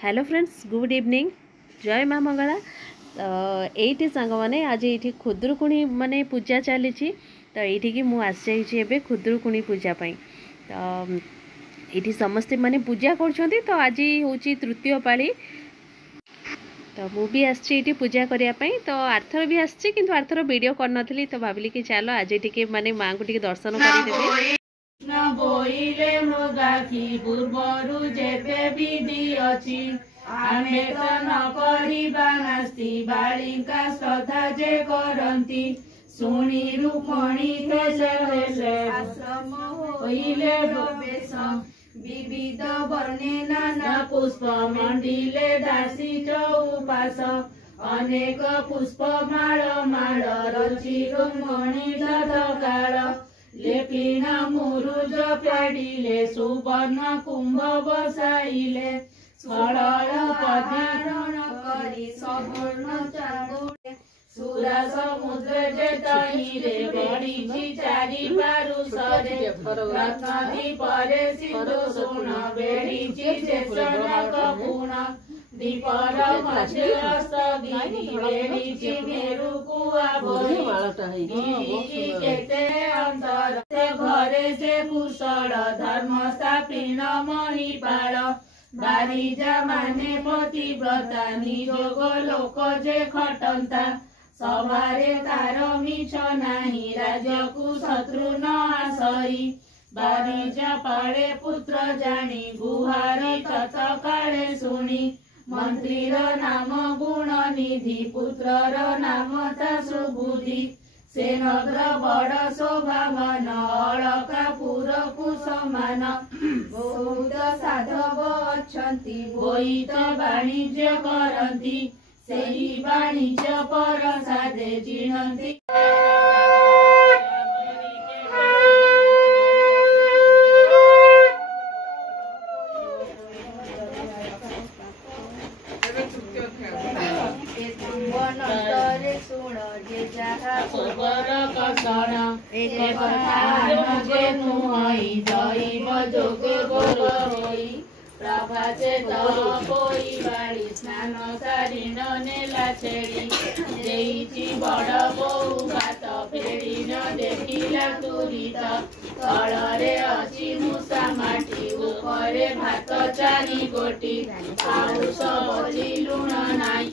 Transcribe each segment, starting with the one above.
Hello friends, good evening. जय माँ मंगला। ये सांग मैंने आज ये खुदुरुकुणी माने पूजा चली तो ये मुझे आसी खुदुरुकुणी पूजापी। तो ये समस्ते माने पूजा कर तो आज हूँ तृतीय पाली। तो मुझे आसी पूजा करने तो आरथर भी आसी कि आरथर वीडियो करनी तो भाविली कि चलो आज टी माने माँ को टी दर्शन करदेवी। बोइले मृगाखी पूर्वरु जेबे विधि अछि आमे तो न करिबा नास्ति बालिका श्रद्धा जे करन्ति सुनी रुक्मणी तेजे आश्रम होइले प्रवेश विविध वर्णे नाना पुष्प मण्डिले दासी चौपास अनेक पुष्प माळ माळ रचि रुक्मणी दधकाळ लेपिना मुरुज फेडिले सुवर्ण कुंभ बसाइले सरल पधारण करी सवर्ण चागुले सुरा समुद्र जे तहिरे बढिछि चारि पारुसरे रत्नदीपरे सिंधु सुन बेढिछि जनक पुण दीपर मध्य रस्तगिरि बेढिछि मेरु कुआ बोहि केते अंतर घरे से कुशल धर्म स्थापिन महिपाल बारिजा माने पतिव्रता निजोग लोक जे खटंता सभारे तार मिछ नाही राजकु शत्रु न आसई बारिजा पाळे पुत्र जानी गुहारी तत्काळे सुनी मंत्रीर नाम गुण निधि पुत्रर नाम ता सुबुद्धि सेनग्र बड़ शोभावन अलकापुर कुसमान बहुत साधव अच्छन्ति बोईत वाणिज्य करन्ति सेही वाणिज्य परसादे चिन्हन्ति। प्रभाते कोई बाड़ी स्नान सारिन नेला छेड़ी देइछि बड़ बोउ भात फेड़ी न देखिला तुरित तଳରେ अछि मुसा माटी उपरे भात चारि कोटी आउस बची लुण नाई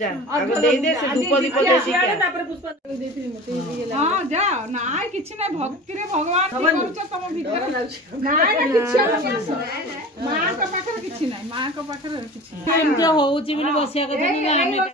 जा आगे दे दे से धूप दीप देसी के तापर पुष्प देथिनि मते हां जा नाय किछि नै भक्ति रे भगवान की करूछ तम भीतर नाय ना किछि मां का पाखर किछि नै मां का पाखर किछि जो होउची बिन बसिया कथा नै